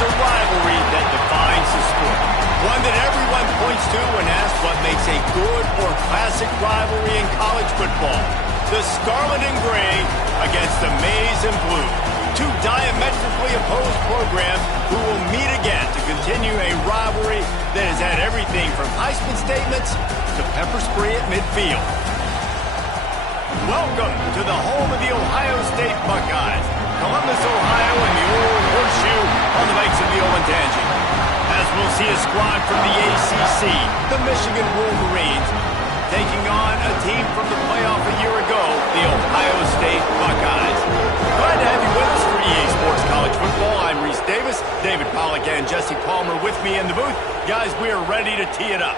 is a rivalry that defines the sport. One that everyone points to when asked what makes a good or classic rivalry in college football. The Scarlet and Gray against the Maize and Blue. Two diametrically opposed programs who will meet again to continue a rivalry that has had everything from Heisman statements to pepper spray at midfield. Welcome to the home of the Ohio State Buckeyes, Columbus, Ohio, and the old horseshoe on the banks of the Olentangy. As we'll see a squad from the ACC, the Michigan Wolverines, taking on a team from the playoff a year ago, the Ohio State Buckeyes. Glad to have you with us for EA Sports College Football. I'm Reese Davis, David Pollack and Jesse Palmer with me in the booth. Guys, we are ready to tee it up.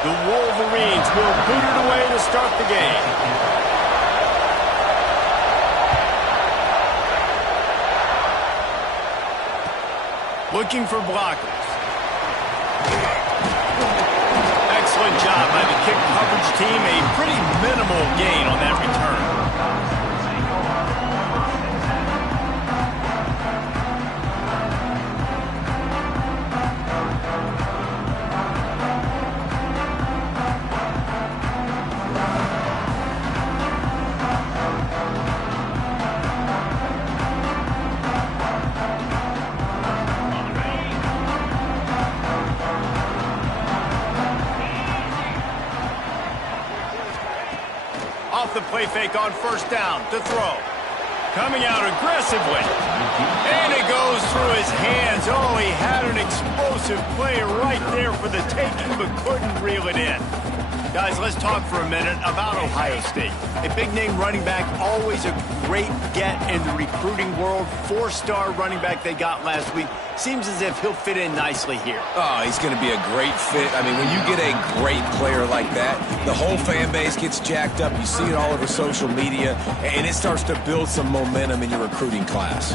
The Wolverines will boot it away to start the game. Looking for blockers. Excellent job by the kick coverage team. A pretty minimal gain on that return. Off the play fake on first down to throw. Coming out aggressively. And it goes through his hands. Oh, he had an explosive play right there for the taking, but couldn't reel it in. Guys, let's talk for a minute about Ohio State. A big-name running back, always a great get in the recruiting world. Four-star running back they got last week. Seems as if he'll fit in nicely here. Oh, he's going to be a great fit. I mean, when you get a great player like that, the whole fan base gets jacked up. You see it all over social media, and it starts to build some momentum in your recruiting class.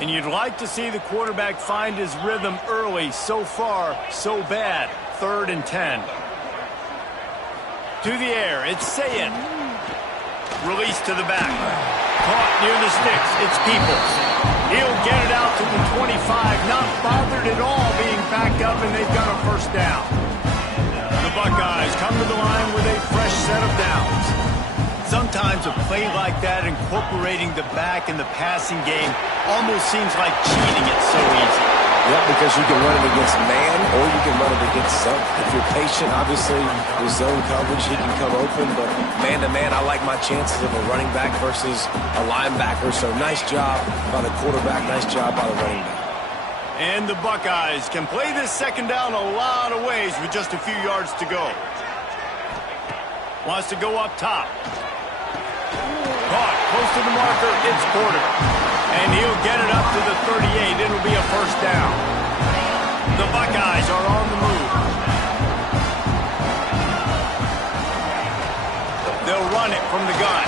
And you'd like to see the quarterback find his rhythm early. So far, so bad. 3rd and 10. To the air, it's Sayin. Release to the back. Caught near the sticks, it's Peoples. He'll get it out to the 25, not bothered at all being backed up, and they've got a first down. The Buckeyes come to the line with a fresh set of downs. Sometimes a play like that, incorporating the back in the passing game, almost seems like cheating. It's so easy. Yep, because you can run it against man or you can run it against zone. If you're patient, obviously, with zone coverage, he can come open. But man-to-man, I like my chances of a running back versus a linebacker. So nice job by the quarterback, nice job by the running back. And the Buckeyes can play this second down a lot of ways with just a few yards to go. Wants to go up top. Caught close to the marker, it's Porter. And he'll get it up to the 38. It'll be a first down. The Buckeyes are on the move. They'll run it from the gun.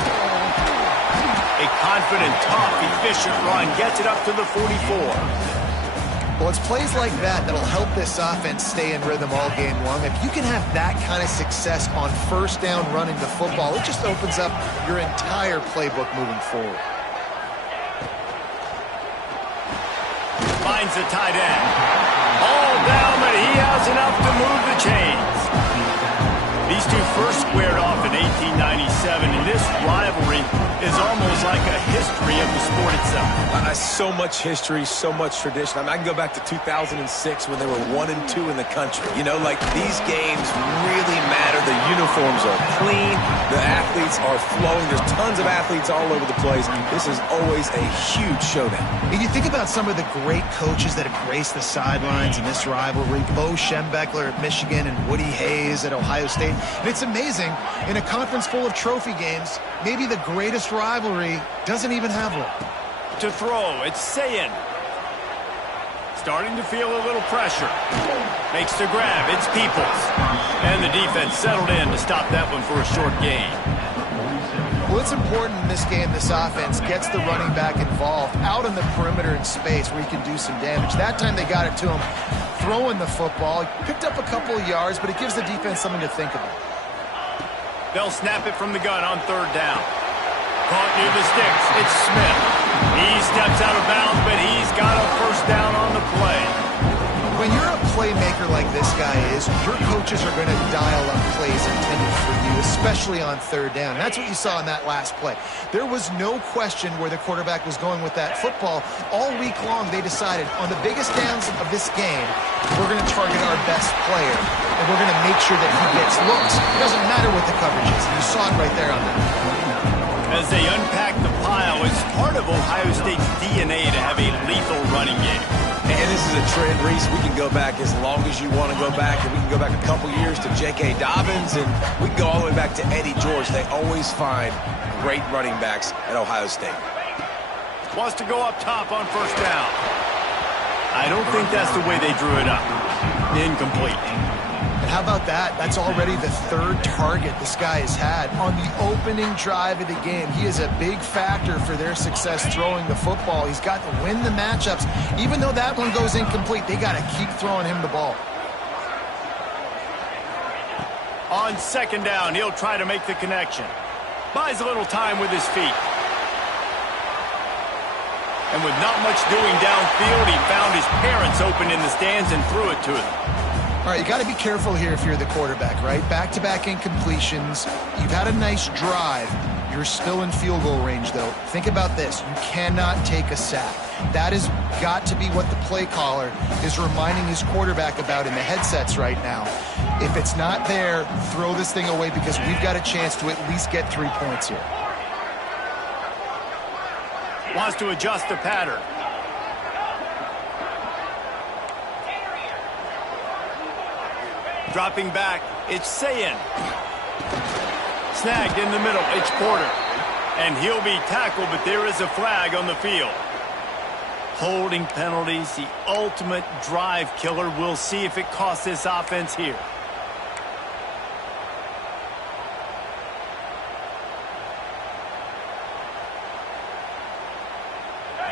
A confident, tough, efficient run gets it up to the 44. Well, it's plays like that that'll help this offense stay in rhythm all game long. If you can have that kind of success on first down running the football, it just opens up your entire playbook moving forward. Finds the tight end. All down, but he has enough to move the chains. These two first squared off in 1897, and this rivalry is almost like a history of the sport itself. So much history, so much tradition. I mean, I can go back to 2006 when they were 1-2 in the country. You know, like, these games really matter. The uniforms are clean. The athletes are flowing. There's tons of athletes all over the place. This is always a huge showdown. And you think about some of the great coaches that have graced the sidelines in this rivalry. Bo Schembechler at Michigan and Woody Hayes at Ohio State. And it's amazing, in a conference full of trophy games, maybe the greatest rivalry doesn't even have one. To throw, it's Sayin. Starting to feel a little pressure. Makes the grab, it's Peoples. And the defense settled in to stop that one for a short gain. Well, what's important in this game, this offense gets the running back involved out on the perimeter in space where he can do some damage. That time they got it to him throwing the football. He picked up a couple of yards, but it gives the defense something to think about. They'll snap it from the gun on third down. Caught near the sticks. It's Smith. He steps out of bounds, but he's got a first down on the play. When you're a playmaker like this guy is, your coaches are going to dial up plays intended for you, especially on third down. And that's what you saw in that last play. There was no question where the quarterback was going with that football. All week long, they decided on the biggest downs of this game, we're going to target our best player, and we're going to make sure that he gets looks. It doesn't matter what the coverage is. You saw it right there on that. As they unpack the pile, it's part of Ohio State's DNA to have a lethal running game. And this is a trend, Reese. We can go back as long as you want to go back, and we can go back a couple years to J.K. Dobbins, and we can go all the way back to Eddie George. They always find great running backs at Ohio State. Wants to go up top on first down. I don't think that's the way they drew it up. Incomplete. And how about that? That's already the third target this guy has had on the opening drive of the game. He is a big factor for their success throwing the football. He's got to win the matchups. Even though that one goes incomplete, they got to keep throwing him the ball. On second down, he'll try to make the connection. Buys a little time with his feet. And with not much doing downfield, he found his parents open in the stands and threw it to them. All right, you got to be careful here if you're the quarterback, right? Back-to-back incompletions. You've had a nice drive. You're still in field goal range, though. Think about this. You cannot take a sack. That has got to be what the play caller is reminding his quarterback about in the headsets right now. If it's not there, throw this thing away because we've got a chance to at least get 3 points here. Wants to adjust the pattern. Dropping back, it's Sayin. Snagged in the middle, it's Porter. And he'll be tackled, but there is a flag on the field. Holding penalties, the ultimate drive killer. We'll see if it costs this offense here.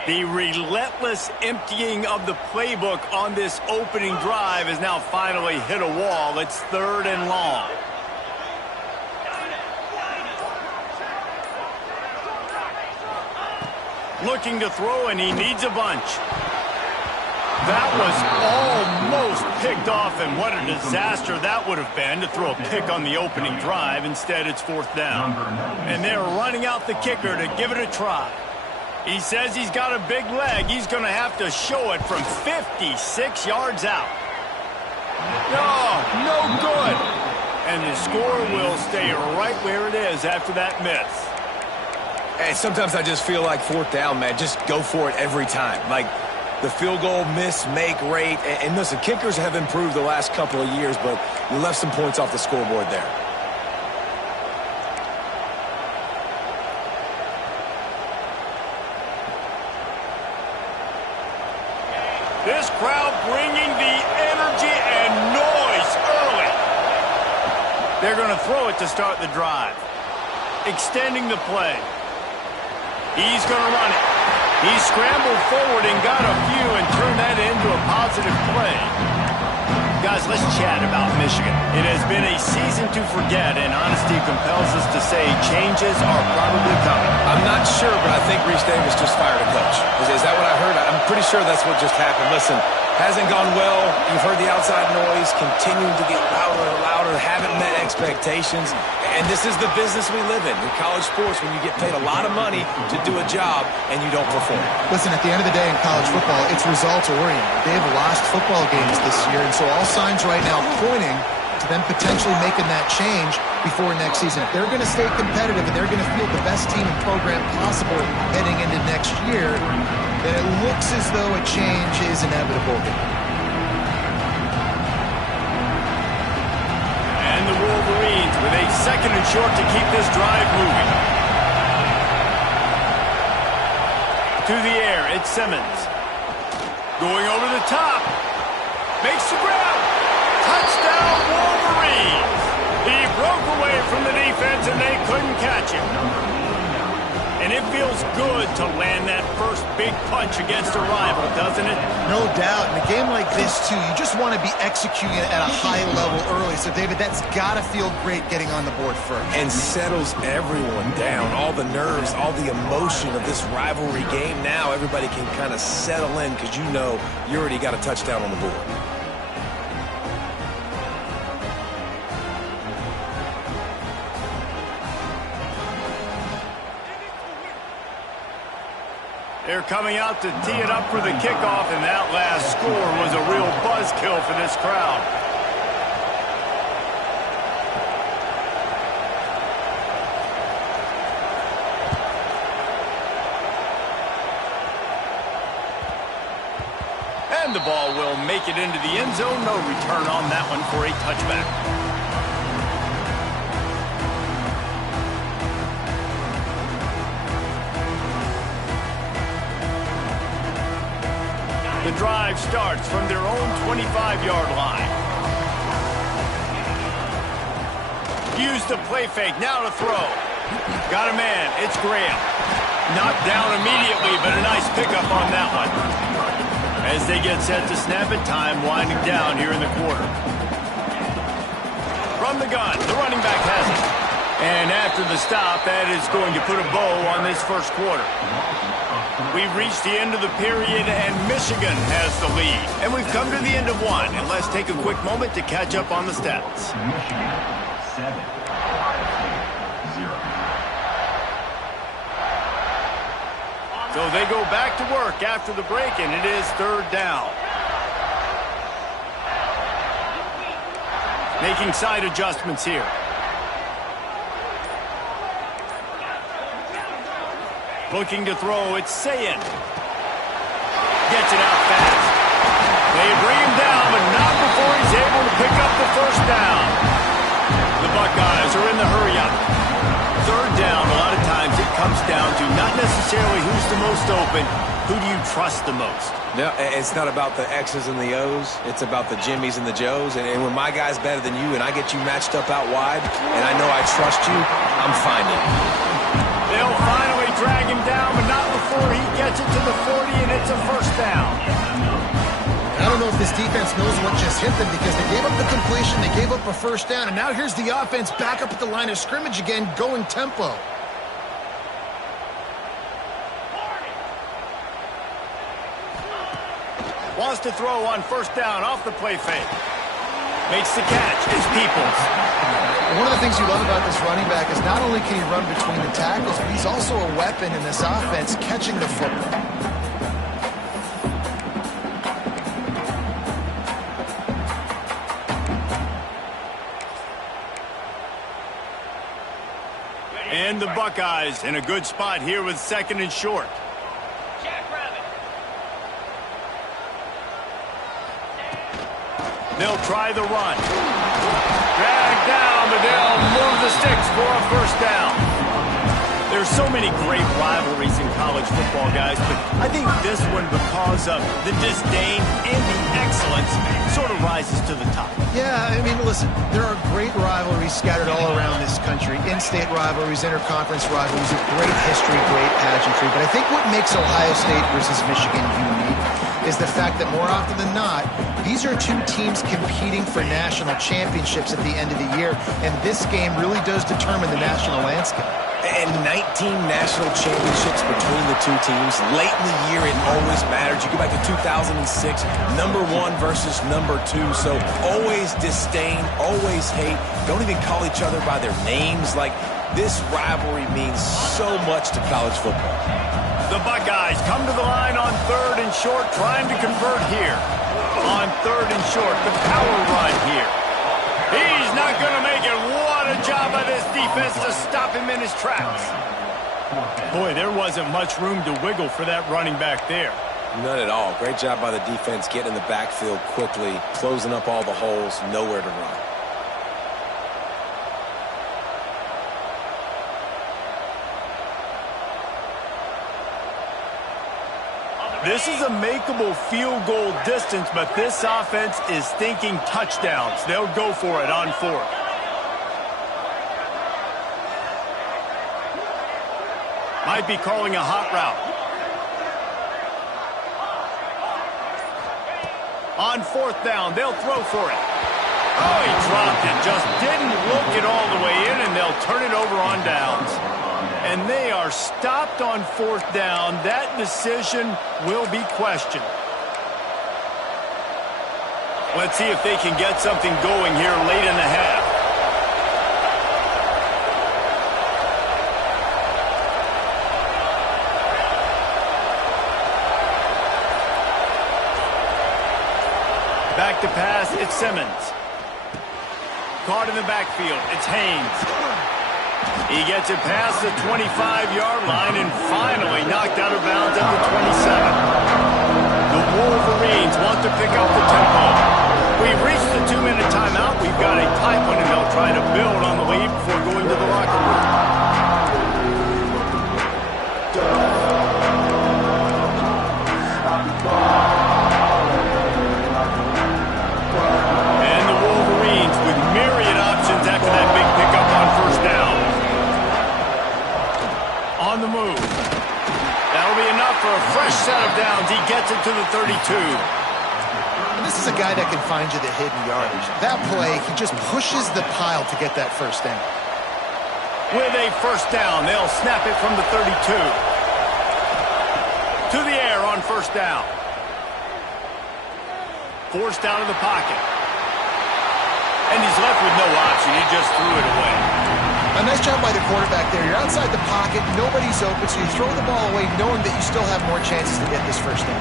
The relentless emptying of the playbook on this opening drive has now finally hit a wall. It's third and long. Looking to throw, and he needs a bunch. That was almost picked off, and what a disaster that would have been to throw a pick on the opening drive. Instead, it's fourth down. And they're running out the kicker to give it a try. He says he's got a big leg. He's going to have to show it from 56 yards out. No good. And the score will stay right where it is after that miss. Hey, sometimes I just feel like fourth down, man. Just go for it every time. Like the field goal miss-make rate. And listen, kickers have improved the last couple of years, but you left some points off the scoreboard there. This crowd bringing the energy and noise early. They're going to throw it to start the drive. Extending the play. He's going to run it. He scrambled forward and got a few and turned that into a positive play. Guys, let's chat about Michigan. It has been a season to forget, and honesty compels us to say changes are probably coming. I'm not sure, but I think Reese Davis just fired a coach. Is that what I heard? I'm pretty sure that's what just happened. Listen, hasn't gone well. You've heard the outside noise, continuing to get louder and louder, haven't met expectations. And this is the business we live in college sports, when you get paid a lot of money to do a job and you don't perform. Listen, at the end of the day in college football, it's results-oriented. They have lost football games this year, and so all signs right now pointing to them potentially making that change before next season. If they're going to stay competitive and they're going to field the best team and program possible heading into next year, then it looks as though a change is inevitable. And the Wolverines with a second and short to keep this drive moving. To the air, it's Simmons. Going over the top. Makes the grab. Touchdown, Wolverines. He broke away from the defense and they couldn't catch him. And it feels good to land that first big punch against a rival, doesn't it? No doubt. In a game like this, too, you just want to be executing it at a high level early. So, David, that's got to feel great getting on the board first. And settles everyone down. All the nerves, all the emotion of this rivalry game. Now everybody can kind of settle in because you know you already got a touchdown on the board. They're coming out to tee it up for the kickoff, and that last score was a real buzzkill for this crowd. And the ball will make it into the end zone. No return on that one for a touchback. The drive starts from their own 25-yard line. Use the play fake, now to throw. Got a man, it's Graham. Knocked down immediately, but a nice pickup on that one. As they get set to snap it, time winding down here in the quarter. From the gun, the running back has it. And after the stop, that is going to put a bow on this first quarter. We've reached the end of the period, and Michigan has the lead. And we've come to the end of one, and let's take a quick moment to catch up on the stats. Michigan 7, Ohio State 0. So they go back to work after the break, and it is third down. Making side adjustments here. Looking to throw, it's Sayin. Gets it out fast. They bring him down, but not before he's able to pick up the first down. The Buckeyes are in the hurry-up. Third down, a lot of times it comes down to not necessarily who's the most open, who do you trust the most? No, it's not about the X's and the O's. It's about the Jimmys and the Joes. And when my guy's better than you and I get you matched up out wide and I know I trust you, I'm finding you. They'll finally drag him down, but not before he gets it to the 40, and it's a first down. I don't know if this defense knows what just hit them because they gave up the completion, they gave up a first down, and now here's the offense back up at the line of scrimmage again, going tempo. Wants to throw on first down off the play fake. Makes the catch. It's Peoples. One of the things you love about this running back is not only can he run between the tackles, but he's also a weapon in this offense catching the football. And the Buckeyes in a good spot here with second and short. They'll try the run. Dragged down, but they'll move the sticks for a first down. There's so many great rivalries in college football, guys, but I think this one, because of the disdain and the excellence, sort of rises to the top. Yeah, I mean, listen, there are great rivalries scattered all around this country. In-state rivalries, interconference rivalries, a great history, great pageantry. But I think what makes Ohio State versus Michigan unique is the fact that more often than not, these are two teams competing for national championships at the end of the year, and this game really does determine the national landscape. And 19 national championships between the two teams. Late in the year, it always matters. You go back to 2006, number 1 versus number 2. So always disdain, always hate. Don't even call each other by their names. Like, this rivalry means so much to college football. The Buckeyes come to the line on third and short, trying to convert here. On third and short, the power run here. He's not going to make it. What a job by this defense to stop him in his tracks. Boy, there wasn't much room to wiggle for that running back there. None at all. Great job by the defense getting in the backfield quickly, closing up all the holes, nowhere to run. This is a makeable field goal distance, but this offense is thinking touchdowns. They'll go for it on fourth. Might be calling a hot route. On 4th down, they'll throw for it. Oh, he dropped it. Just didn't look it all the way in, and they'll turn it over on downs. And they are stopped on 4th down. That decision will be questioned. Let's see if they can get something going here late in the half. Back to pass, it's Simmons. Caught in the backfield, it's Haynes. He gets it past the 25-yard line and finally knocked out of bounds at the 27. The Wolverines want to pick up the tempo. We've reached the 2-minute timeout. We've got a tight one, and they'll try to build on the lead before going to the locker room. And the Wolverines with myriad options after that big pickup on 1st down. On the move. That'll be enough for a fresh set of downs. He gets it to the 32. And this is a guy that can find you the hidden yardage. That play, he just pushes the pile to get that 1st down. With a 1st down, they'll snap it from the 32. To the air on 1st down. Forced out of the pocket. And he's left with no option. He just threw it away. A nice job by the quarterback there. You're outside the pocket, nobody's open, so you throw the ball away knowing that you still have more chances to get this 1st down.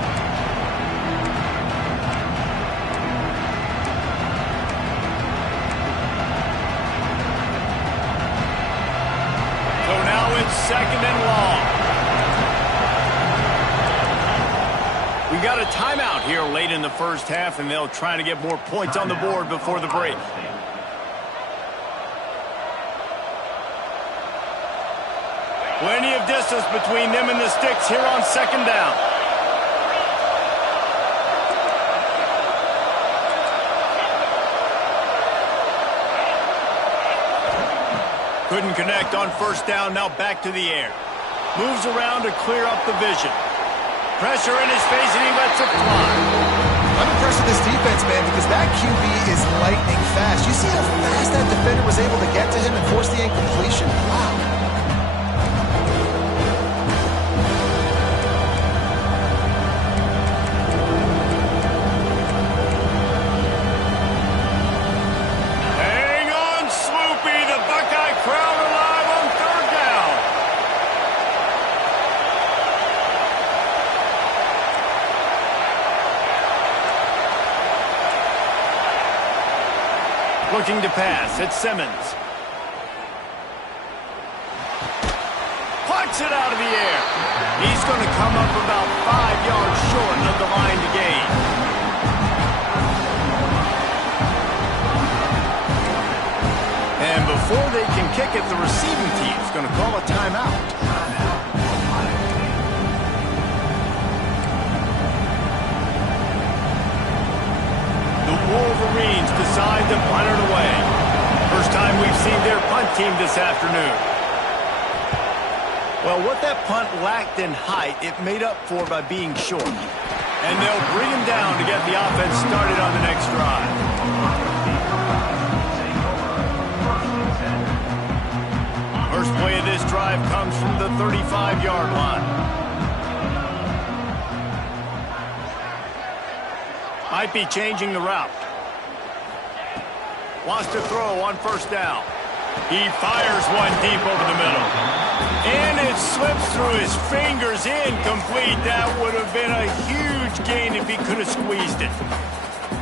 So now it's 2nd and long. We got a timeout here late in the 1st half, and they'll try to get more points on the board before the break. Plenty of distance between them and the sticks here on 2nd down. Couldn't connect on 1st down, now back to the air. Moves around to clear up the vision. Pressure in his face, and he lets it fly. I'm impressed with this defense, man, because that QB is lightning fast. You see how fast that defender was able to get to him and force the incompletion? Wow. Hang on, Swoopy. The Buckeye crowd alive on 3rd down. Looking to pass, it's Simmons. Plucks it out of the air. He's going to come up about 5 yards short of the line to gain. And before they can kick it, the receiving team's going to call a timeout. The Wolverines decide to punt it away. First time we've seen their punt team this afternoon. Well, what that punt lacked in height, it made up for by being short. And they'll bring him down to get the offense started on the next drive. First play of this drive comes from the 35-yard line. Might be changing the route. Wants to throw on 1st down. He fires one deep over the middle. And it slips through his fingers, incomplete. That would have been a huge gain if he could have squeezed it.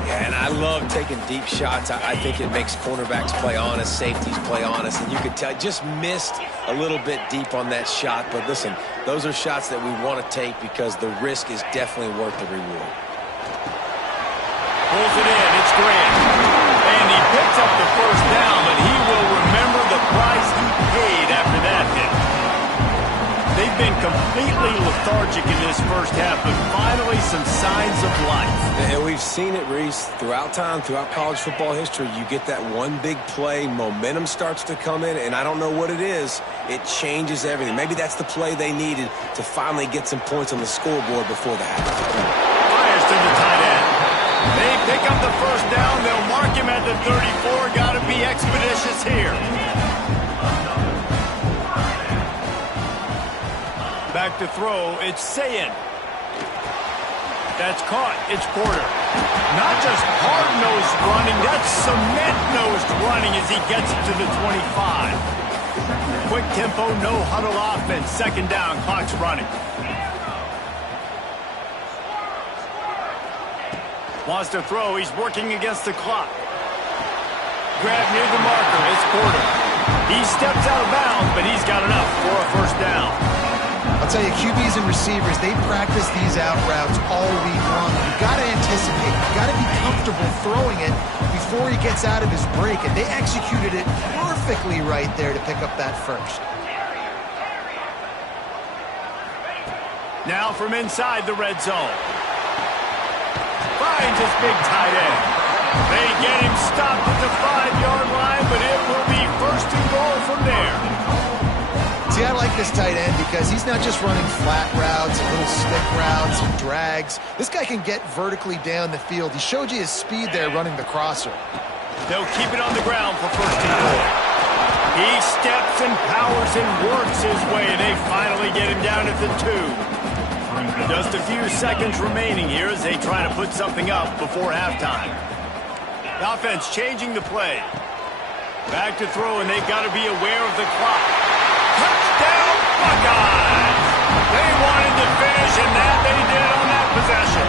Yeah, and I love taking deep shots. I think it makes cornerbacks play honest, safeties play honest, and you could tell just missed a little bit deep on that shot. But listen, those are shots that we want to take because the risk is definitely worth the reward. Pulls it in, it's Grant. And he picks up the 1st down, but he will remember the price he paid after that hit. They've been completely lethargic in this first half, but finally some signs of life. And we've seen it, Reese, throughout time, throughout college football history. You get that one big play, momentum starts to come in, and I don't know what it is. It changes everything. Maybe that's the play they needed to finally get some points on the scoreboard before the half. Fires to the tight end. They pick up the first down. They'll mark him at the 34. Got to be expeditious here. Back to throw. It's Sayin. That's caught. It's Porter. Not just hard-nosed running, that's cement-nosed running as he gets it to the 25. Quick tempo, no huddle offense. Second down, clock's running. Wants to throw. He's working against the clock. Grab near the marker. It's Porter. He steps out of bounds, but he's got enough for a first down. I'll tell you, QBs and receivers, they practice these out routes all week long. You've got to anticipate. You've got to be comfortable throwing it before he gets out of his break, and they executed it perfectly right there to pick up that first. Now from inside the red zone. Finds his big tight end. They get him stopped at the 5-yard line, but it will be first and goal from there. See, I like this tight end because he's not just running flat routes and little stick routes and drags. This guy can get vertically down the field. He showed you his speed there running the crosser. They'll keep it on the ground for first and goal. He steps and powers and works his way. They finally get him down at the 2. Just a few seconds remaining here as they try to put something up before halftime. The offense changing the play. Back to throw, and they've got to be aware of the clock. Touchdown, Buckeyes! They wanted to finish, and that they did on that possession.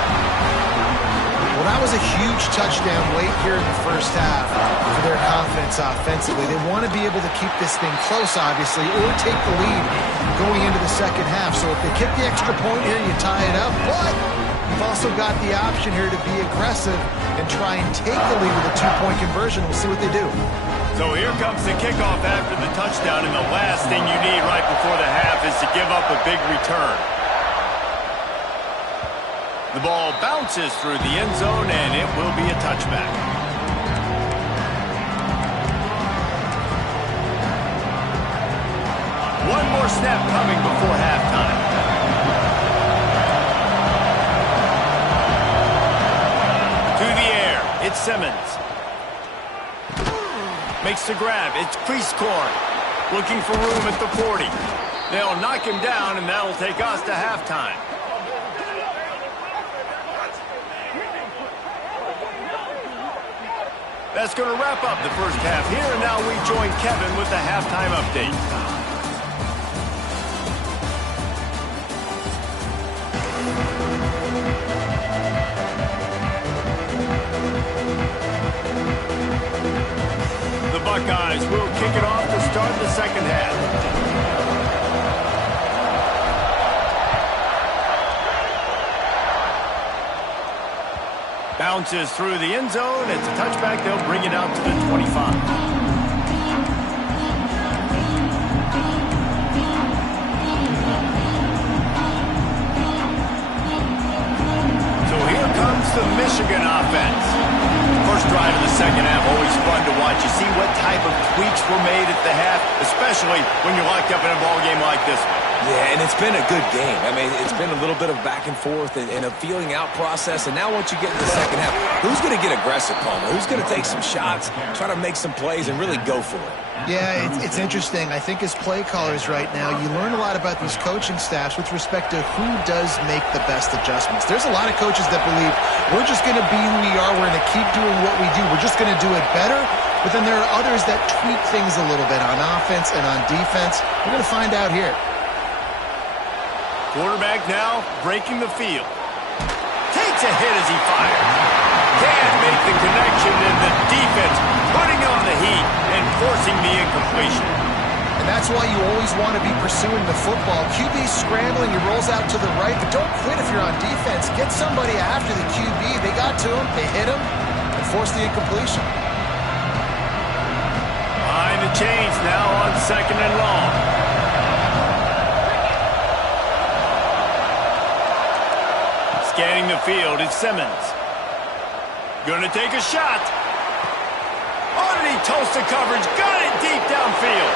Well, that was a huge touchdown late here in the first half for their confidence offensively. They want to be able to keep this thing close, obviously, or take the lead going into the second half. So if they kick the extra point here, you tie it up. But you've also got the option here to be aggressive and try and take the lead with a two-point conversion. We'll see what they do. So here comes the kickoff after the touchdown, and the last thing you need right before the half is to give up a big return. The ball bounces through the end zone, and it will be a touchback. One more snap coming before halftime. To the air, it's Simmons. Makes the grab. It's Prieskorn looking for room at the 40. They'll knock him down, and that'll take us to halftime. That's going to wrap up the first half here, and now we join Kevin with the halftime update. The Buckeyes will kick it off to start the second half. Bounces through the end zone. It's a touchback. They'll bring it out to the 25. So here comes the Michigan offense. First drive of the second half, always fun to watch. You see what type of tweaks were made at the half, especially when you're locked up in a ball game like this one. Yeah, and it's been a good game. I mean, it's been a little bit of back and forth and a feeling out process. And now once you get in the second half, who's going to get aggressive, Palmer? Who's going to take some shots, try to make some plays, and really go for it? Yeah, it's interesting. I think as play callers right now, you learn a lot about these coaching staffs with respect to who does make the best adjustments. There's a lot of coaches that believe we're just going to be who we are. We're going to keep doing what we do. We're just going to do it better. But then there are others that tweak things a little bit on offense and on defense. We're going to find out here. Quarterback now breaking the field. Takes a hit as he fires. Can't make the connection, and the defense putting on the heat and forcing the incompletion. And that's why you always want to be pursuing the football. QB's scrambling, he rolls out to the right, but don't quit if you're on defense. Get somebody after the QB. They got to him, they hit him, and forced the incompletion. Behind the chains now on second and long. field. It's Simmons. Gonna take a shot. Underneath toasted coverage. Got it deep downfield.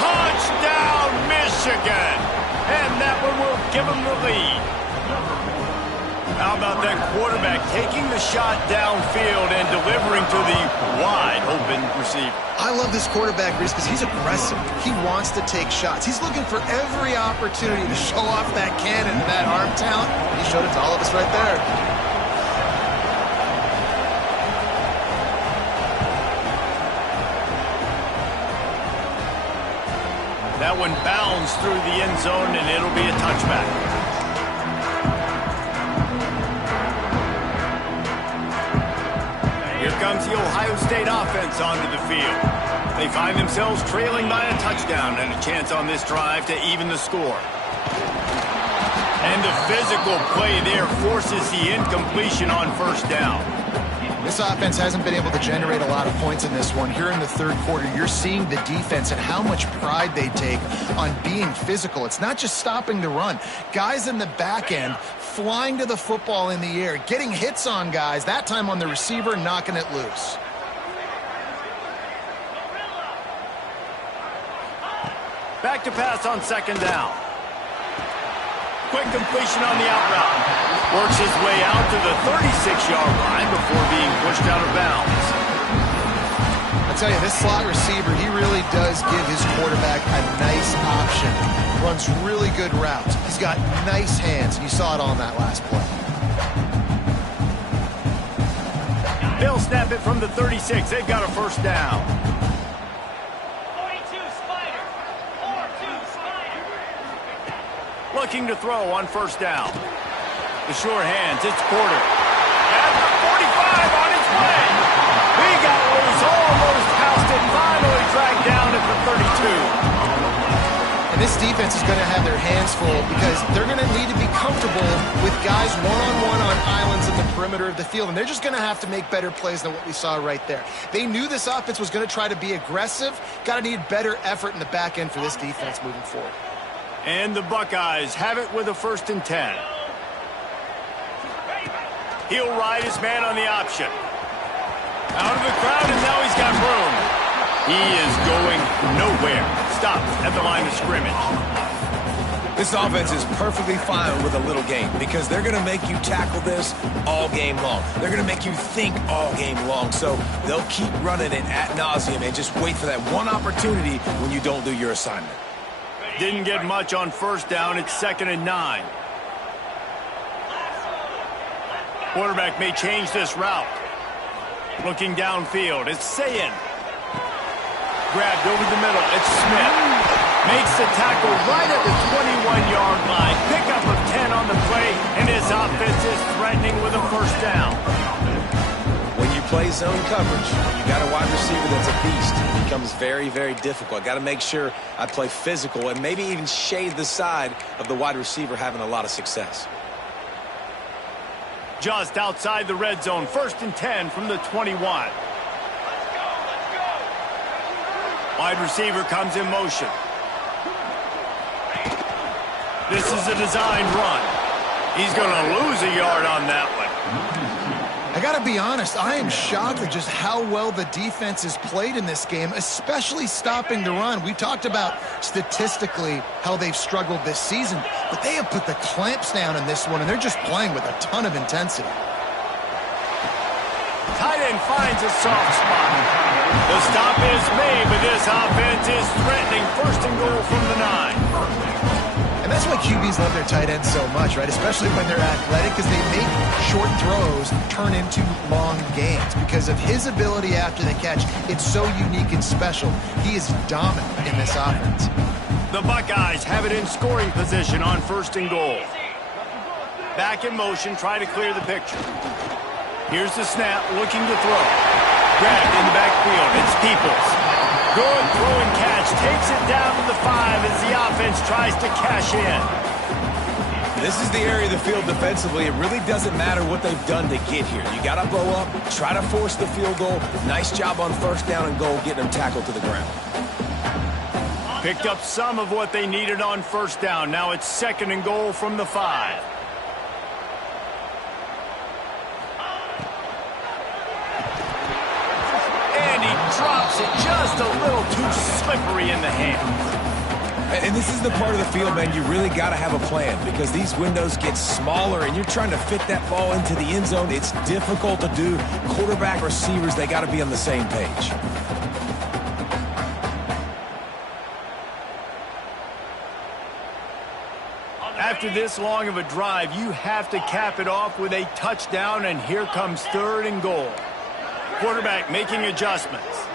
Touchdown, Michigan. And that one will give them the lead. How about that quarterback taking the shot downfield and delivering to the wide-open receiver? I love this quarterback, Reese, because he's aggressive. He wants to take shots. He's looking for every opportunity to show off that cannon and that arm talent. He showed it to all of us right there. That one bounds through the end zone, and it'll be a touchback. Here comes the Ohio State offense onto the field. They find themselves trailing by a touchdown and a chance on this drive to even the score. And the physical play there forces the incompletion on first down. This offense hasn't been able to generate a lot of points in this one. Here in the third quarter, you're seeing the defense and how much pride they take on being physical. It's not just stopping the run. Guys in the back end flying to the football in the air, getting hits on guys, that time on the receiver, knocking it loose. Back to pass on second down. Quick completion on the out route. Works his way out to the 36-yard line before being pushed out of bounds. I tell you, this slot receiver, he really does give his quarterback a nice option. Runs really good routes. He's got nice hands, and you saw it on that last play. They'll snap it from the 36. They've got a first down. Looking to throw on first down. The sure hands, it's Porter. At the 45 on its way. He got loose, almost passed it, finally dragged down at the 32. And this defense is going to have their hands full because they're going to need to be comfortable with guys one-on-one on islands in the perimeter of the field, and they're just going to have to make better plays than what we saw right there. They knew this offense was going to try to be aggressive. Got to need better effort in the back end for this defense moving forward. And the Buckeyes have it with a 1st and 10. He'll ride his man on the option. Out of the crowd, and now he's got room. He is going nowhere. Stopped at the line of scrimmage. This offense is perfectly fine with a little game because they're going to make you tackle this all game long. They're going to make you think all game long. So they'll keep running it ad nauseum and just wait for that one opportunity when you don't do your assignment. Didn't get much on first down. It's 2nd and 9. Quarterback may change this route. Looking downfield, it's Sayin. Grabbed over the middle, it's Smith. Makes the tackle right at the 21-yard line. Pickup of 10 on the play, and his offense is threatening with a first down. When you play zone coverage, you got a wide receiver that's a beast. It becomes very, very difficult. I got to make sure I play physical and maybe even shade the side of the wide receiver having a lot of success. Just outside the red zone, 1st and 10 from the 21. Wide receiver comes in motion. This is a designed run. He's going to lose a yard on that one. I got to be honest, I am shocked at just how well the defense has played in this game, especially stopping the run. We talked about statistically how they've struggled this season, but they have put the clamps down in this one, and they're just playing with a ton of intensity. Tight end finds a soft spot. The stop is made, but this offense is threatening. 1st and goal from the 9. And that's why QBs love their tight ends so much, right? Especially when they're athletic, because they make short throws turn into long gains. Because of his ability after the catch, it's so unique and special. He is dominant in this offense. The Buckeyes have it in scoring position on 1st and goal. Back in motion, try to clear the picture. Here's the snap, looking to throw. Grabbed in the backfield, it's Peoples. Good throw and catch, takes it down to the 5 as the offense tries to cash in. This is the area of the field defensively. It really doesn't matter what they've done to get here. You got to blow up, try to force the field goal. Nice job on 1st down and goal, getting them tackled to the ground. Picked up some of what they needed on 1st down. Now it's 2nd and goal from the 5. a little too slippery in the hands. And this is the part of the field, man, you really got to have a plan because these windows get smaller and you're trying to fit that ball into the end zone. It's difficult to do. Quarterback, receivers, they got to be on the same page. After this long of a drive, you have to cap it off with a touchdown, and here comes 3rd and goal. Quarterback making adjustments.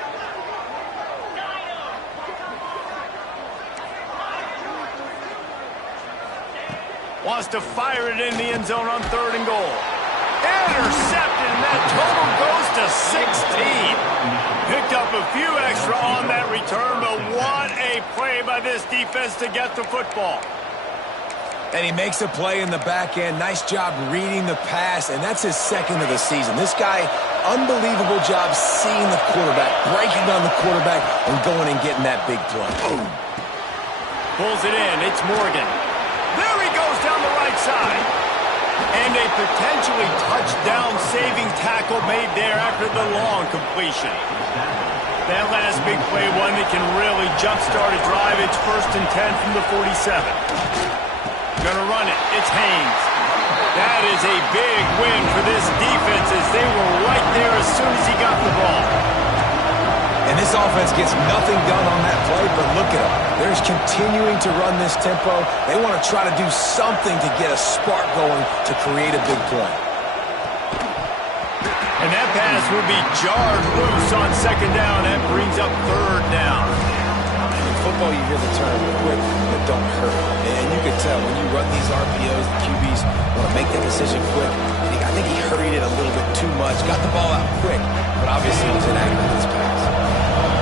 Wants to fire it in the end zone on 3rd and goal. Intercepted, and that total goes to 16. Picked up a few extra on that return, but what a play by this defense to get the football. And he makes a play in the back end. Nice job reading the pass, and that's his 2nd of the season. This guy, unbelievable job seeing the quarterback, breaking on the quarterback, and going and getting that big play. Boom. Pulls it in. It's Morgan. There he goes down the right side. And a potentially touchdown-saving tackle made there after the long completion. That last big play, one that can really jumpstart a drive. It's 1st and 10 from the 47. Gonna run it. It's Haynes. That is a big win for this defense as they were right there as soon as he got the ball. And this offense gets nothing done on that play, but look at them. They're continuing to run this tempo. They want to try to do something to get a spark going to create a big play. And that pass will be jarred loose on 2nd down. That brings up 3rd down. In football, you hear the term quick but don't hurt. And you can tell when you run these RPOs, the QBs want to make that decision quick. And I think he hurried it a little bit too much. Got the ball out quick, but obviously was inaccurate this pass.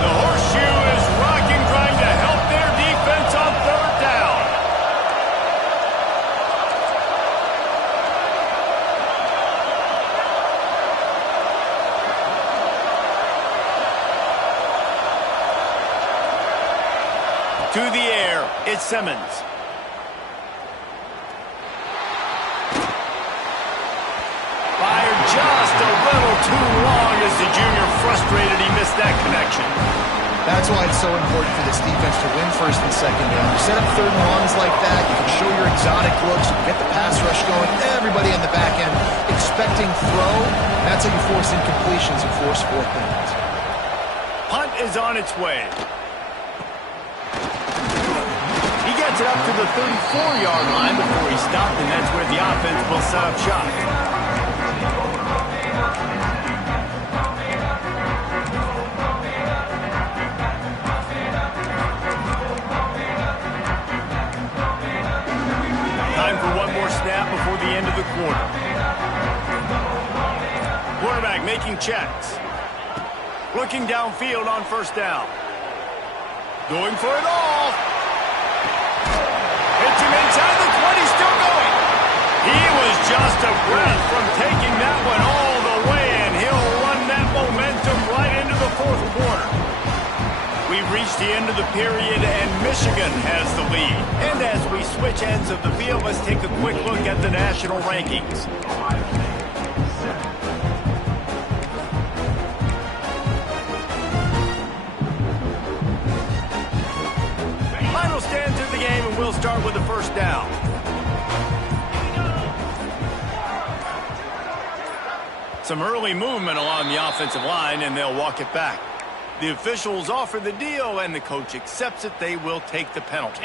The horseshoe is rocking, trying to help their defense on 3rd down. To the air, it's Simmons. Fired just a little too long as the junior frustrated he missed that connection. That's why it's so important for this defense to win 1st and 2nd down. You set up 3rd and longs like that, you can show your exotic looks, you can get the pass rush going, everybody in the back end expecting throw. That's how you force incompletions and force 4th downs. Punt is on its way. He gets it up to the 34-yard line before he stopped, and that's where the offense will set up shop. Time for one more snap before the end of the quarter. Quarterback making checks. Looking downfield on 1st down. Going for it all. Hits him inside the 20, still going. He was just a breath from taking that one all the way, and he'll run that momentum right into the 4th quarter. We've reached the end of the period, and Michigan has the lead. And as we switch ends of the field, let's take a quick look at the national rankings. Final stands of the game, and we'll start with the 1st down. Some early movement along the offensive line, and they'll walk it back. The officials offer the deal, and the coach accepts it. They will take the penalty.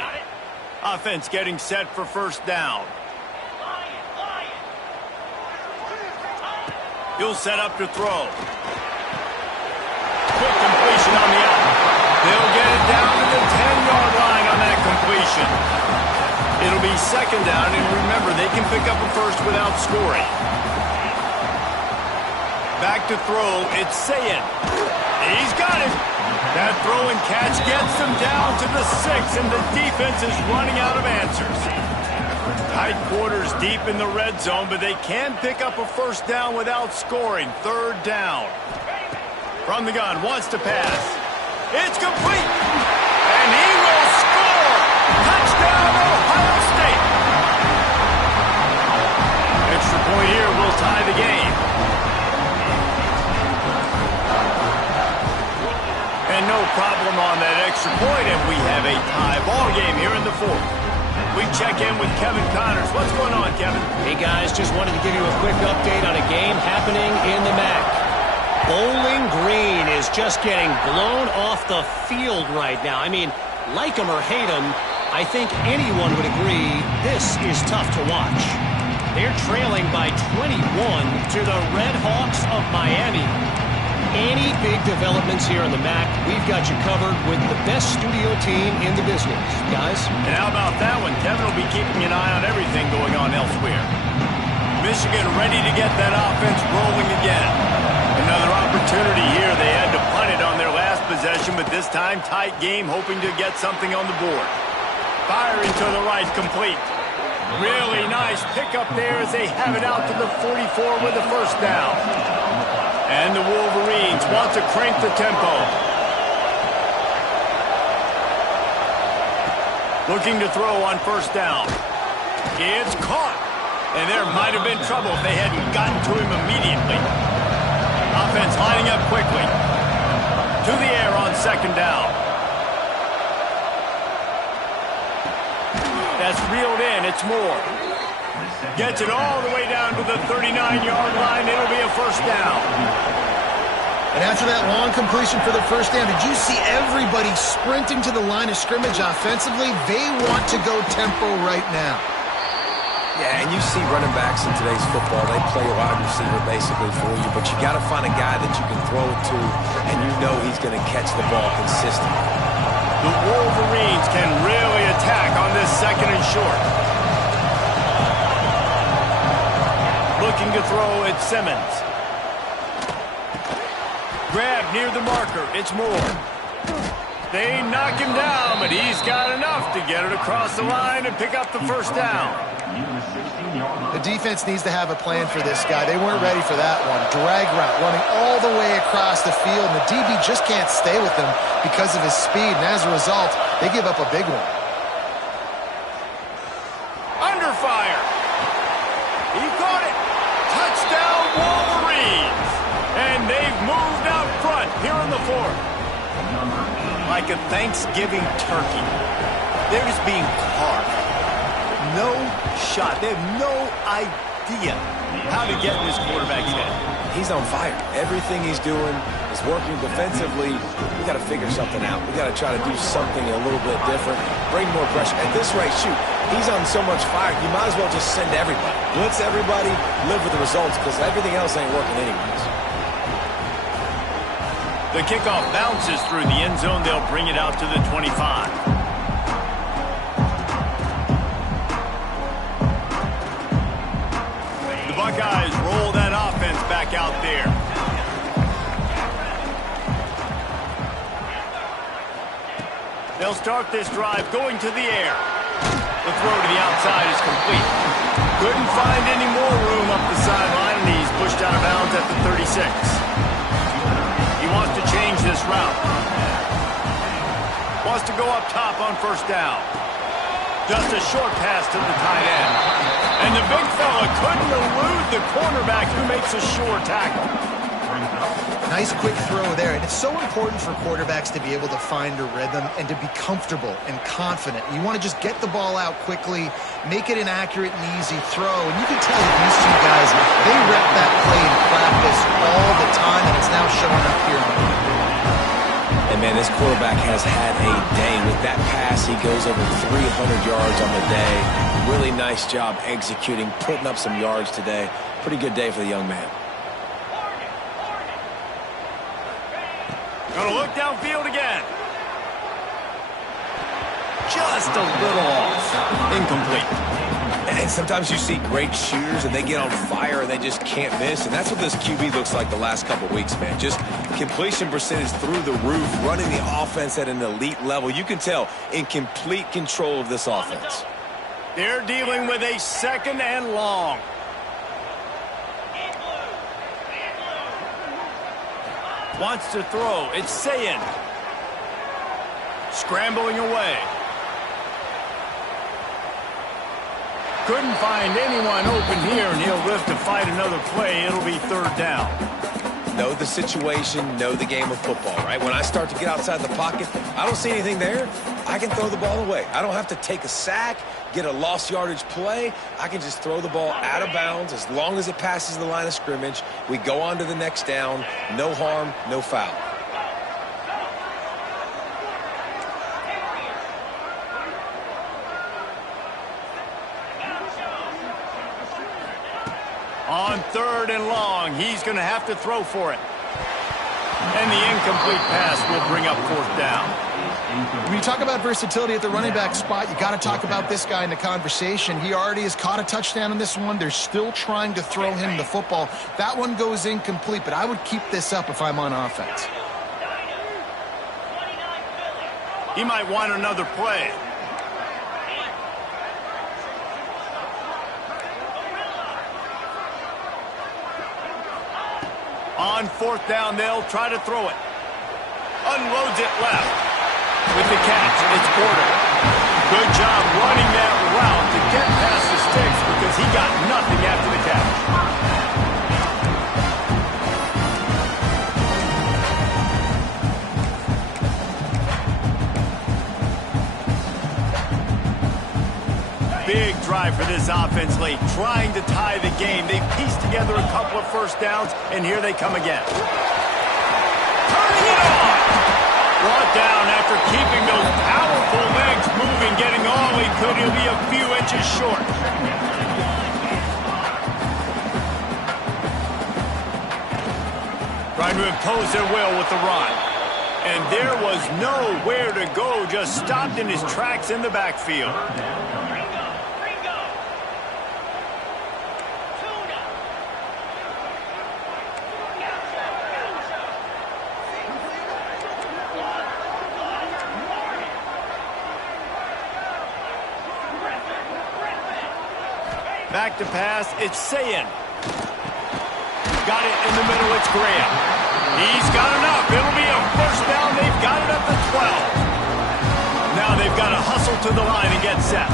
Offense getting set for 1st down. He'll set up to throw. Quick completion on the out. They'll get it down to the 10-yard line on that completion. It'll be 2nd down, and remember, they can pick up a 1st without scoring. Back to throw, it's Sayin. He's got it. That throw and catch gets them down to the 6, and the defense is running out of answers. Tight quarters deep in the red zone, but they can pick up a 1st down without scoring. 3rd down. From the gun, wants to pass. It's complete. And he will score. Touchdown, Ohio State. Extra point here will tie the game. And no problem the fourth. We check in with Kevin Connors. What's going on, Kevin? Hey, guys, just wanted to give you a quick update on a game happening in the MAC. Bowling Green is just getting blown off the field right now. I mean, like them or hate them, I think anyone would agree this is tough to watch. They're trailing by 21 to the Red Hawks of Miami. Any big developments here in the MAC, we've got you covered with the best studio team in the business. Guys? And how about that one? Kevin will be keeping an eye on everything going on elsewhere. Michigan ready to get that offense rolling again. Another opportunity here. They had to punt it on their last possession, but this time tight game, hoping to get something on the board. Firing to the right, complete. Really nice pickup there as they have it out to the 44 with the first down. And the Wolverines want to crank the tempo. Looking to throw on first down. It's caught. And there might have been trouble if they hadn't gotten to him immediately. Offense lining up quickly. To the air on second down. That's reeled in. It's Moore. Gets it all the way down to the 39-yard line. It'll be a first down. And after that long completion for the first down, did you see everybody sprinting to the line of scrimmage offensively? They want to go tempo right now. Yeah, and you see running backs in today's football, they play a wide receiver basically for you, but you got to find a guy that you can throw it to, and you know he's going to catch the ball consistently. The Wolverines can really attack on this second and short. Looking to throw at Simmons. Grab near the marker. It's Moore. They knock him down, but he's got enough to get it across the line and pick up the first down. The defense needs to have a plan for this guy. They weren't ready for that one. Drag route, running all the way across the field, and the DB just can't stay with him because of his speed, and as a result, they give up a big one. Under fire. He caught it. Touchdown, Wolverines. And they've moved out front here in the fourth. Like a Thanksgiving turkey. They're just being carved. No shot. They have no idea how to get in this quarterback's head. He's on fire. Everything he's doing is working defensively. We got to figure something out. We got to try to do something a little bit different. Bring more pressure. At this rate, shoot, he's on so much fire, you might as well just send everybody. Blitz everybody, live with the results, because everything else ain't working anyways. The kickoff bounces through the end zone. They'll bring it out to the 25. The Buckeyes roll that offense back out there. They'll start this drive going to the air. The throw to the outside is complete. Couldn't find any more room up the sideline, and he's pushed out of bounds at the 36. He wants to change this route. Wants to go up top on first down. Just a short pass to the tight end. And the big fella couldn't elude the cornerback who makes a sure tackle. Nice quick throw there, and it's so important for quarterbacks to be able to find a rhythm and to be comfortable and confident. You want to just get the ball out quickly, make it an accurate and easy throw, and you can tell that these two guys, they rep that play in practice all the time, and it's now showing up here. And man, this quarterback has had a day. With that pass, he goes over 300 yards on the day. Really nice job executing, putting up some yards today. Pretty good day for the young man. Gonna look downfield again. Just a little off. Incomplete. And sometimes you see great shooters and they get on fire and they just can't miss. And that's what this QB looks like the last couple weeks, man. Just completion percentage through the roof, running the offense at an elite level. You can tell in complete control of this offense. They're dealing with a second and long. Wants to throw. It's Sayin. Scrambling away. Couldn't find anyone open here, and he'll live to fight another play. It'll be third down. know the situation, know the game of football, right? When I start to get outside the pocket, I don't see anything there, I can throw the ball away. I don't have to take a sack, get a lost yardage play. I can just throw the ball out of bounds as long as it passes the line of scrimmage. We go on to the next down. No harm, no foul. On 3rd and long, he's going to have to throw for it. And the incomplete pass will bring up 4th down. When you talk about versatility at the running back spot, you got to talk about this guy in the conversation. He already has caught a touchdown on this one. They're still trying to throw him the football. That one goes incomplete, but I would keep this up if I'm on offense. He might want another play. On 4th down, they'll try to throw it. Unloads it left. With the catch, it's Porter. Good job running that route to get past the sticks because he got nothing after the catch. Big drive for this offense late, trying to tie the game. They pieced together a couple of first downs, and here they come again. Turning it on! Brought down after keeping those powerful legs moving, getting all he could. He'll be a few inches short. Trying to impose their will with the run. And there was nowhere to go, just stopped in his tracks in the backfield. Back to pass, it's Sayin. Got it in the middle, it's Graham. He's got enough, it'll be a first down, they've got it up to 12. Now they've got to hustle to the line and get set.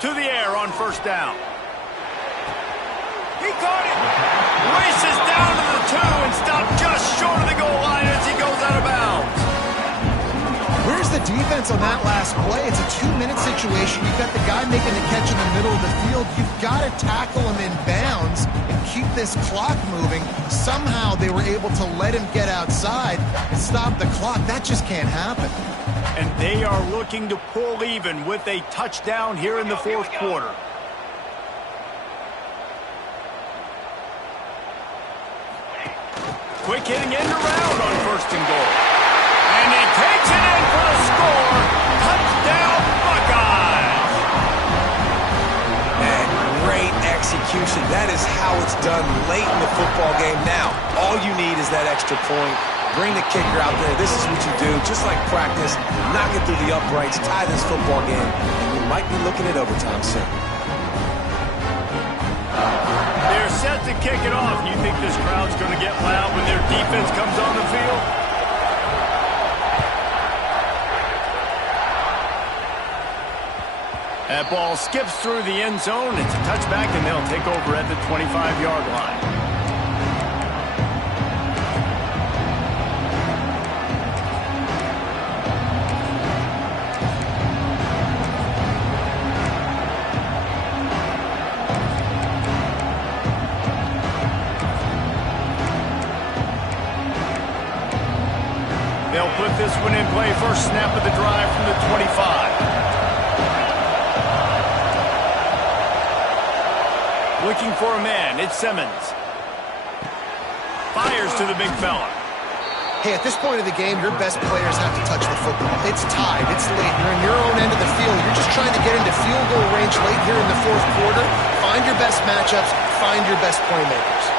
To the air on first down. He caught it. Races down to the 2 and stopped just short of the goal line as he goes out of bounds. Where's the defense on that last play? It's a 2-minute situation. You've got the guy making the catch in the middle of the field. You've got to tackle him in bounds and keep this clock moving. Somehow they were able to let him get outside and stop the clock. That just can't happen. And they are looking to pull even with a touchdown here in the 4th quarter. Quick hitting end around on 1st and goal. And he takes it in for the score. Touchdown, Buckeyes! And great execution. That is how it's done late in the football game. Now, all you need is that extra point. Bring the kicker out there. This is what you do. Just like practice, knock it through the uprights, tie this football game, and you might be looking at overtime soon. They're set to kick it off. You think this crowd's going to get loud when their defense comes on the field? That ball skips through the end zone. It's a touchback, and they'll take over at the 25-yard line. They'll put this one in play. First snap of the drive from the 25. Looking for a man. It's Simmons. Fires to the big fella. Hey, at this point of the game, your best players have to touch the football. It's tied. It's late. You're in your own end of the field. You're just trying to get into field goal range late here in the 4th quarter. Find your best matchups. Find your best playmakers.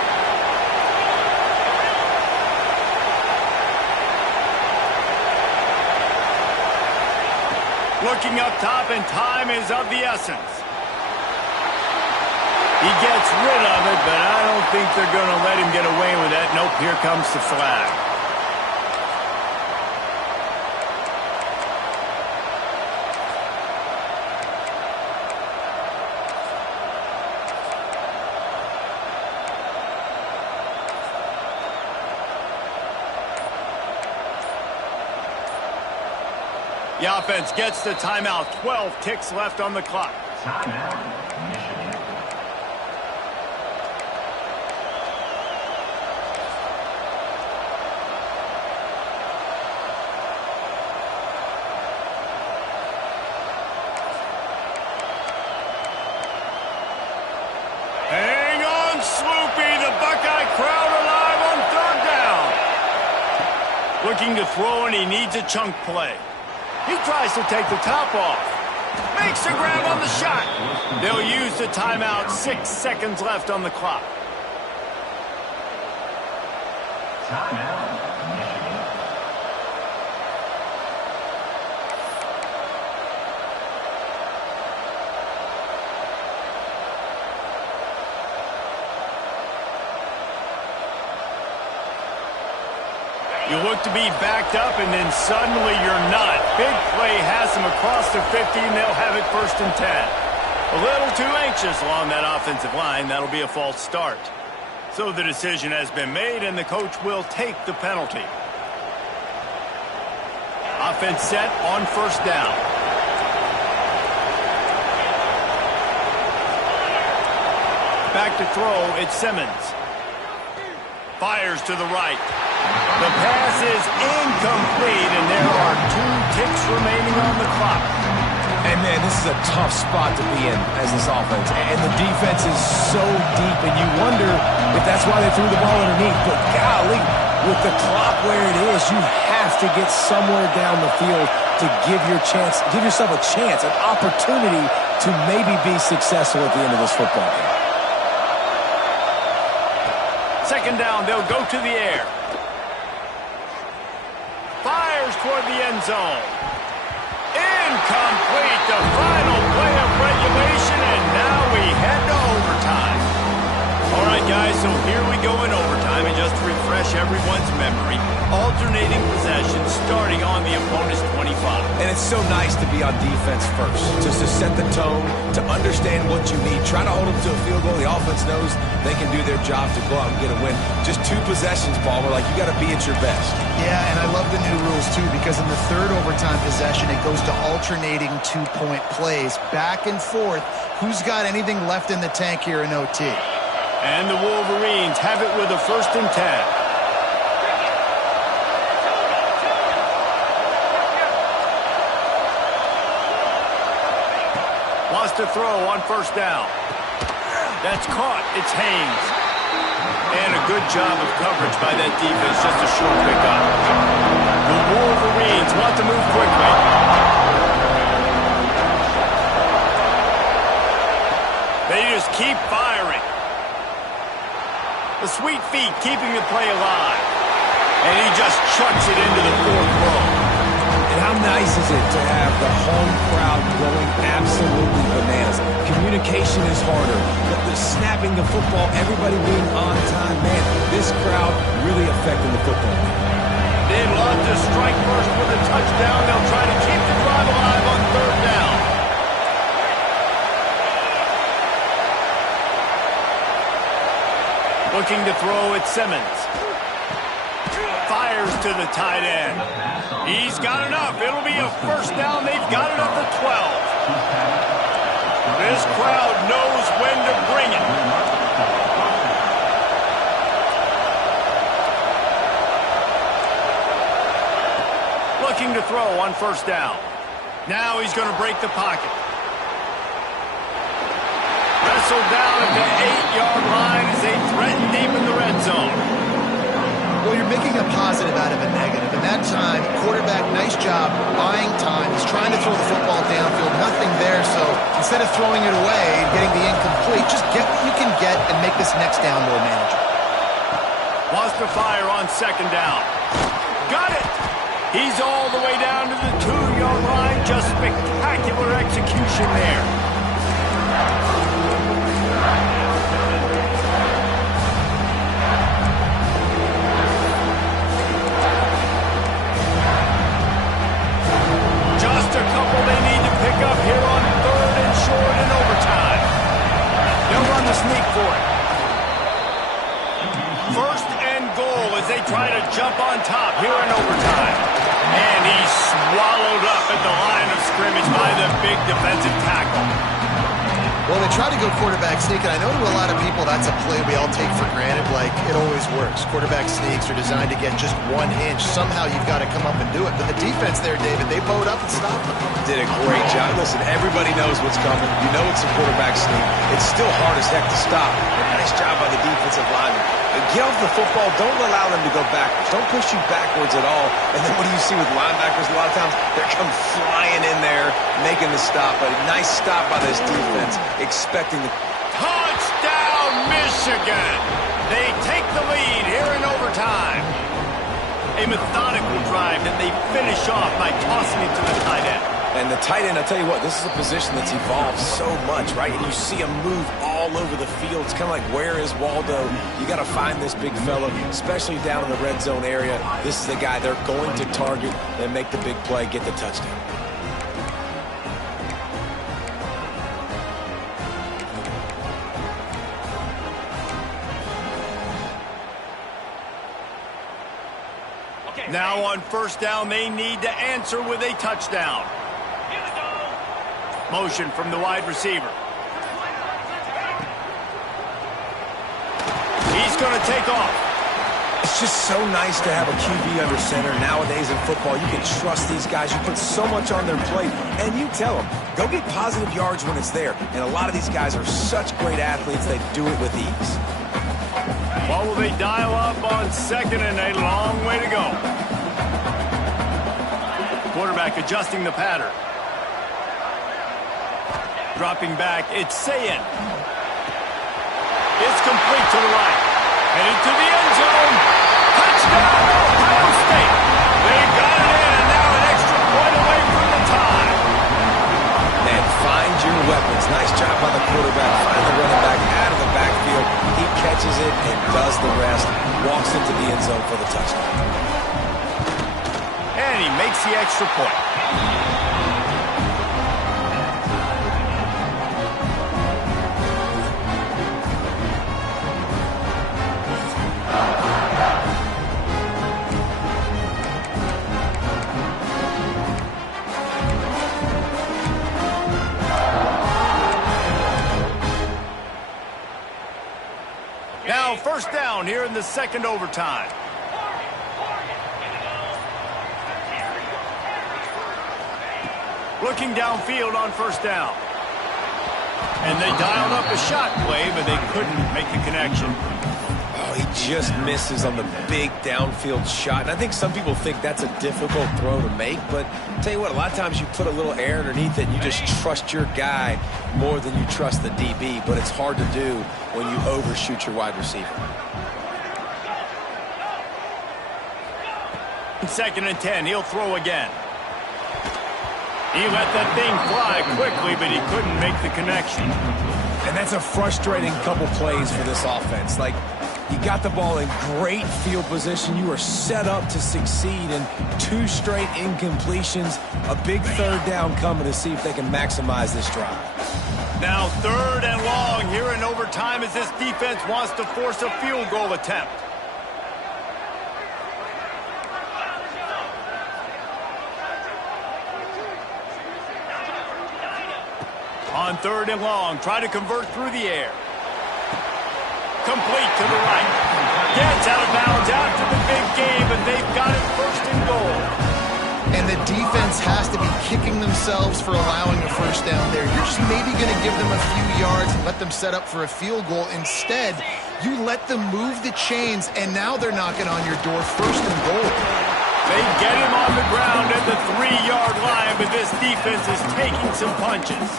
Looking up top, and time is of the essence. He gets rid of it, but I don't think they're going to let him get away with that. Nope, here comes the flag. The offense gets the timeout. 12 ticks left on the clock. Timeout, Michigan. Hang on, Sloopy. The Buckeye crowd alive on 3rd down. Looking to throw, and he needs a chunk play. He tries to take the top off. Makes a grab on the shot. They'll use the timeout. 6 seconds left on the clock. Timeout, Michigan. You look to be backed up, and then suddenly you're not. Big play has them across the 50, and they'll have it 1st and 10. A little too anxious along that offensive line. That'll be a false start. So the decision has been made, and the coach will take the penalty. Offense set on 1st down. Back to throw, it's Simmons. Fires to the right. The pass is incomplete, and there are 2 ticks remaining on the clock. And, man, this is a tough spot to be in as this offense. And the defense is so deep, and you wonder if that's why they threw the ball underneath. But, golly, with the clock where it is, you have to get somewhere down the field to give yourself a chance, an opportunity to maybe be successful at the end of this football game. 2nd down, they'll go to the air. Fires toward the end zone. Incomplete, the final play of regulation, and now we head to overtime. All right, guys, so here we go in overtime, and just to refresh everyone's memory, alternating possession starting on the opponent's 25. And it's so nice to be on defense first, just to set the tone, to understand what you need. Try to hold them to a field goal. The offense knows they can do their job to go out and get a win. Just 2 possessions, Paul. We're like, you got to be at your best. Yeah, and I love the new rules, too, because in the 3rd overtime possession, it goes to alternating 2-point plays, back and forth. Who's got anything left in the tank here in OT? And the Wolverines have it with a 1st and 10. Wants to throw on 1st down. That's caught. It's Haynes. And a good job of coverage by that defense. Just a short pickup. The Wolverines want to move quickly. They just keep firing. The sweet feet keeping the play alive. And he just chucks it into the 4th row. And how nice is it to have the home crowd going absolutely bananas? Communication is harder. The snapping the football, everybody being on time. Man, this crowd really affecting the football game. They'd love to strike first with a touchdown. They'll try to keep the drive alive on 3rd down. Looking to throw at Simmons. Fires to the tight end. He's got enough. It'll be a 1st down. They've got it at the 12. This crowd knows when to bring it. Looking to throw on 1st down. Now he's going to break the pocket. Wrestled down at the 8-yard line as they threaten deep in the red zone. Well, you're making a positive out of a negative. And that time, quarterback, nice job, buying time. He's trying to throw the football downfield. Nothing there, so instead of throwing it away and getting the incomplete, just get what you can get and make this next down more manageable. Wants to fire on 2nd down. Got it! He's all the way down to the 2-yard line. Just spectacular execution there. try to jump on top here in overtime. And he's swallowed up at the line of scrimmage by the big defensive tackle. Well, they try to go quarterback sneak, and I know to a lot of people that's a play we all take for granted, like it always works. Quarterback sneaks are designed to get just 1 inch. Somehow you've got to come up and do it. But the defense there, David, they bowed up and stopped them. Did a great job. Listen, everybody knows what's coming. You know it's a quarterback sneak. It's still hard as heck to stop. A nice job by the defensive lineman. Get off the football. Don't allow them to go backwards. Don't push you backwards at all. And then what do you see with linebackers a lot of times? They come flying in there, making the stop. But a nice stop by this defense, expecting the... Touchdown, Michigan! They take the lead here in overtime. A methodical drive that they finish off by tossing it to the tight end. And the tight end, I'll tell you what, this is a position that's evolved so much, right? And you see him move all over the field. It's kind of like, where is Waldo? You got to find this big fella, especially down in the red zone area. This is the guy they're going to target and make the big play, get the touchdown. Now on first down, they need to answer with a touchdown. Motion from the wide receiver. He's going to take off. It's just so nice to have a QB under center. Nowadays in football, you can trust these guys. You put so much on their plate, and you tell them, go get positive yards when it's there. And a lot of these guys are such great athletes, they do it with ease. Well, will they dial up on second and a long way to go? Quarterback adjusting the pattern. Dropping back, it's Sayin. It's complete to the right. Headed to the end zone. Touchdown, Ohio State. They got it in, and now an extra point away from the tie. And find your weapons. Nice job by the quarterback. Find the running back out of the backfield. He catches it and does the rest. Walks into the end zone for the touchdown. And he makes the extra point. Now first down here in the second overtime. Looking downfield on first down. And they dialed up a shot play, but they couldn't make the connection. Oh, he just misses on the big downfield shot. And I think some people think that's a difficult throw to make, but I'll tell you what, a lot of times you put a little air underneath it and you just trust your guy more than you trust the DB, but it's hard to do when you overshoot your wide receiver. Second and 10, he'll throw again. He let that thing fly quickly, but he couldn't make the connection. And that's a frustrating couple plays for this offense. Like, you got the ball in great field position. You are set up to succeed, and 2 straight incompletions. A big third down coming to see if they can maximize this drive. Now third and long here in overtime as this defense wants to force a field goal attempt. On third and long, try to convert through the air. Complete to the right. Gets out of bounds after the big game, but they've got it first and goal. And the defense has to be kicking themselves for allowing a first down there. You're just maybe going to give them a few yards and let them set up for a field goal. Instead, you let them move the chains, and now they're knocking on your door first and goal. They get him on the ground at the 3-yard line, but this defense is taking some punches.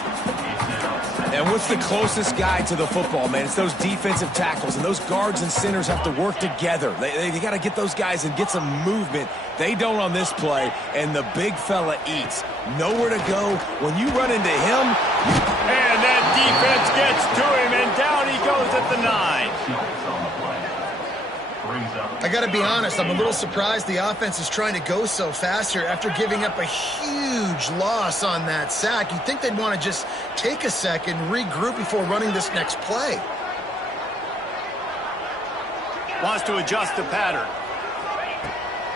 And what's the closest guy to the football, man? It's those defensive tackles, and those guards and centers have to work together. They got to get those guys and get some movement. They don't on this play, and the big fella eats. Nowhere to go. When you run into him... And that defense gets to him, and down he goes at the 9. I got to be honest, I'm a little surprised the offense is trying to go so fast here after giving up a huge loss on that sack. You'd think they'd want to just take a second, regroup before running this next play. Wants to adjust the pattern.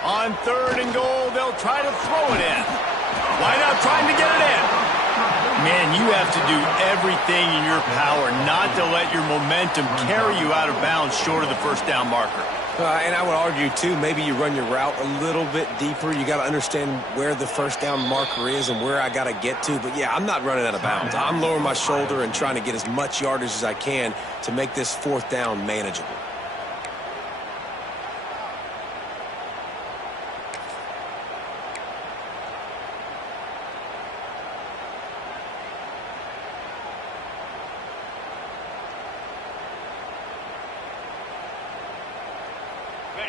On 3rd and goal, they'll try to throw it in. Wide out trying to get it in. Man, you have to do everything in your power not to let your momentum carry you out of bounds short of the first down marker. And I would argue, too, maybe you run your route a little bit deeper. You got to understand where the first down marker is and where I got to get to. But, yeah, I'm not running out of bounds. I'm lowering my shoulder and trying to get as much yardage as I can to make this 4th down manageable.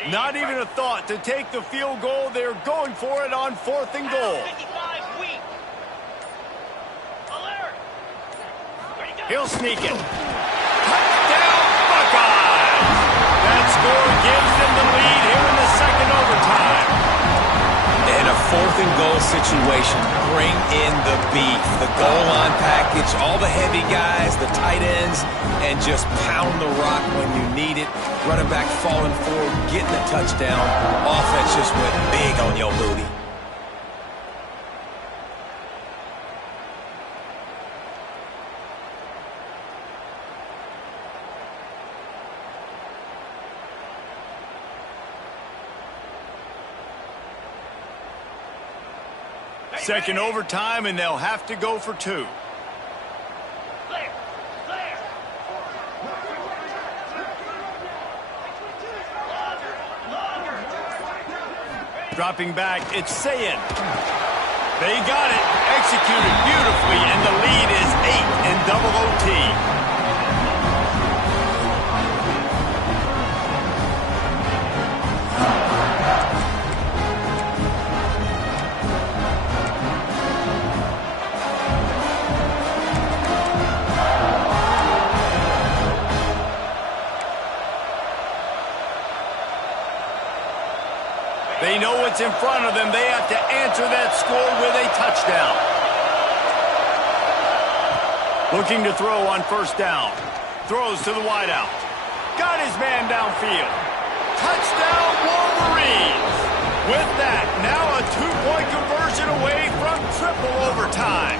Not even a thought to take the field goal. They're going for it on 4th and goal. He'll sneak it. Touchdown, Buckeyes! That score gives them the lead here in the 2nd overtime. In a 4th and goal situation, bring in the beef, the goal line package, all the heavy guys, the tight ends, and just pound the rock when you need it. Running back falling forward, getting a touchdown. Offense just went big on your booty. Second overtime, and they'll have to go for 2. Dropping back, it's Sayin. They got it, executed beautifully, and the lead is 8 in double OT. They know what's in front of them. They have to answer that score with a touchdown. Looking to throw on 1st down. Throws to the wideout. Got his man downfield. Touchdown, Wolverines. With that, now a 2-point conversion away from triple overtime.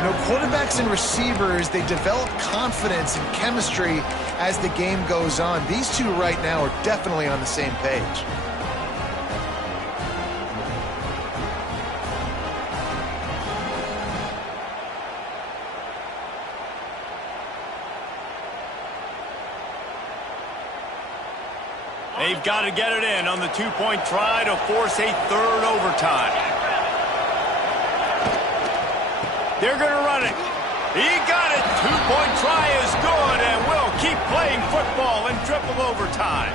You know, quarterbacks and receivers, they develop confidence and chemistry as the game goes on. These two right now are definitely on the same page. They've got to get it in on the 2-point try to force a 3rd overtime. They're going to run it. He got it. 2-point try is good, and will keep playing football in triple overtime.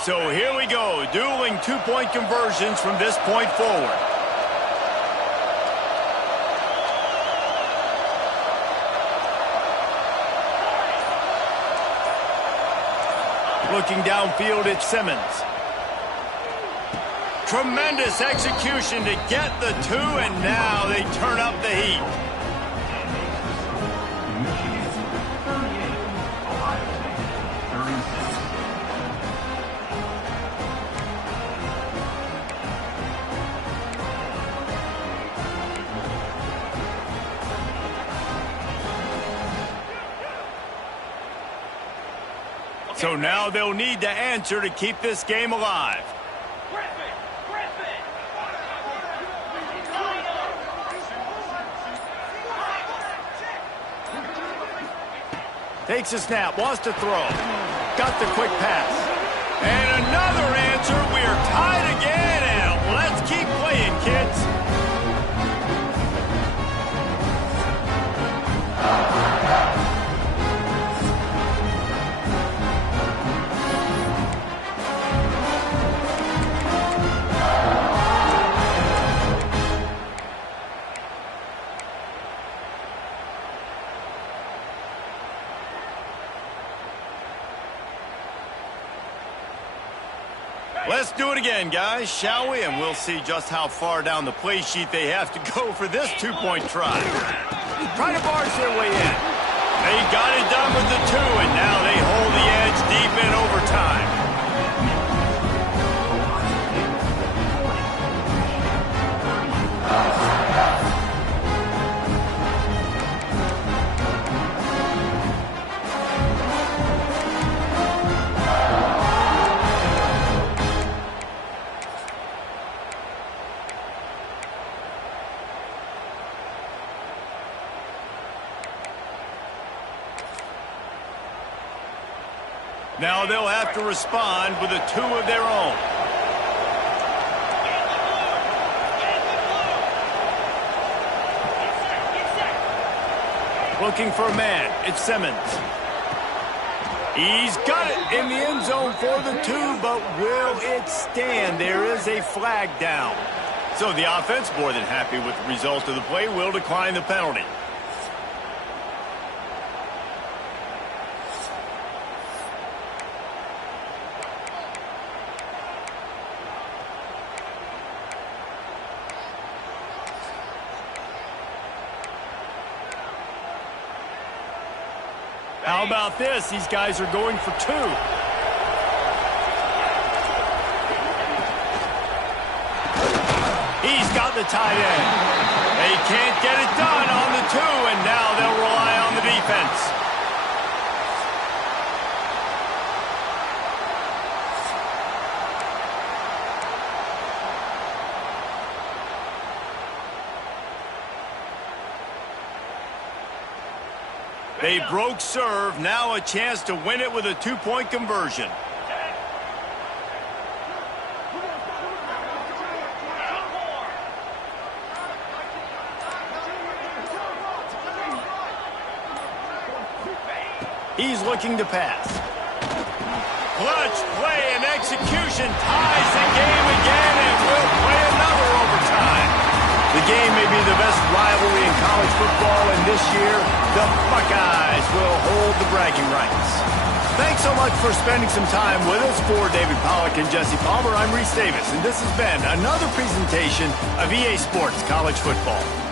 So here we go, dueling 2-point conversions from this point forward. Looking downfield at Simmons. Tremendous execution to get the 2, and now they turn up the heat. Michigan 38, Ohio State 36. So now they'll need to answer to keep this game alive. Takes a snap, wants to throw. Got the quick pass. And another answer. We're tied again, and let's keep playing, kids. Let's do it again, guys, shall we? And we'll see just how far down the play sheet they have to go for this two-point try. Try to barge their way in. They got it done with the 2, and now they hold the edge deep in overtime. Now they'll have to respond with a 2 of their own. Looking for a man. It's Simmons. He's got it in the end zone for the 2, but will it stand? There is a flag down. So the offense, more than happy with the result of the play, will decline the penalty. How about this? These guys are going for 2. He's got the tight end. They can't get it done on the 2, and now they'll rely on the defense. They broke serve. Now a chance to win it with a 2-point conversion. He's looking to pass. Clutch play and execution ties the game again, and will play another overtime. The game may be the best rivalry in college football, and this year, the Buckeyes will hold the bragging rights. Thanks so much for spending some time with us. For David Pollack and Jesse Palmer, I'm Reese Davis, and this has been another presentation of EA Sports College Football.